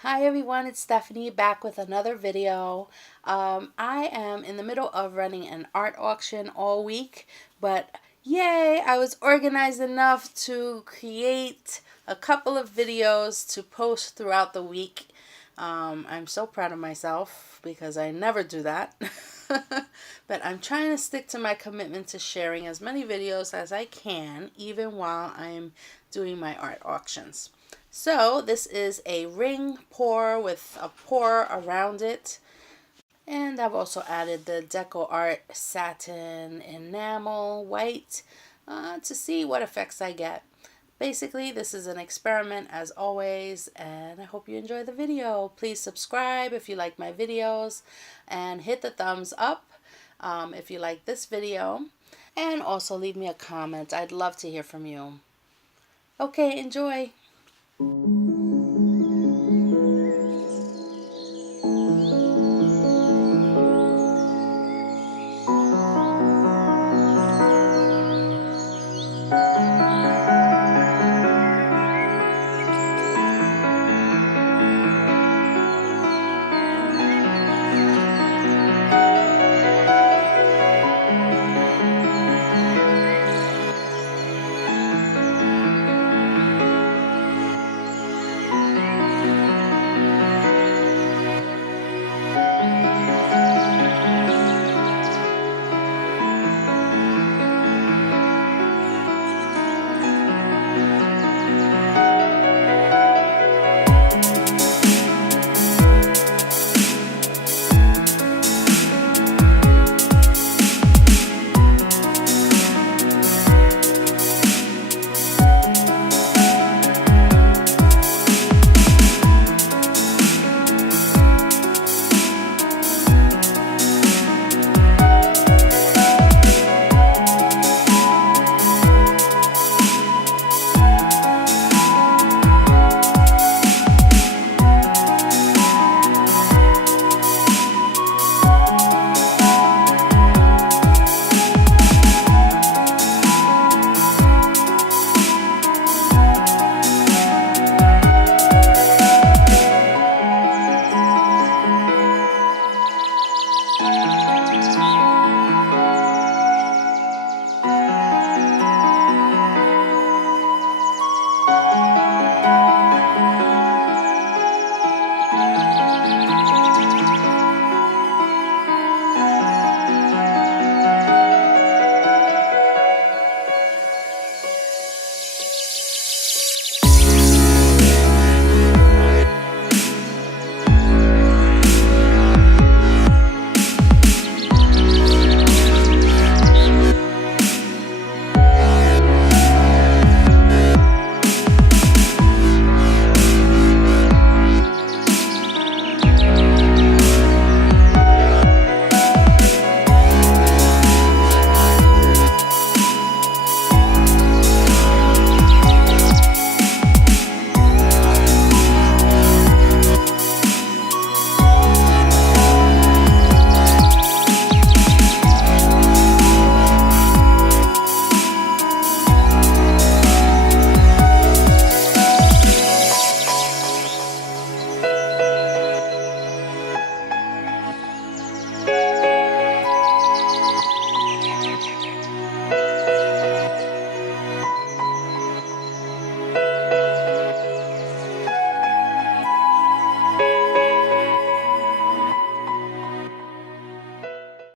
Hi everyone, it's Stephanie back with another video. I am in the middle of running an art auction all week, but yay, I was organized enough to create a couple of videos to post throughout the week. I'm so proud of myself because I never do that. But I'm trying to stick to my commitment to sharing as many videos as I can, even while I'm doing my art auctions. So this is a ring pour with a pour around it. And I've also added the Deco Art Satin Enamel White to see what effects I get. Basically, this is an experiment as always, and I hope you enjoy the video. Please subscribe if you like my videos, and hit the thumbs up if you like this video, and also leave me a comment. I'd love to hear from you. Okay, enjoy.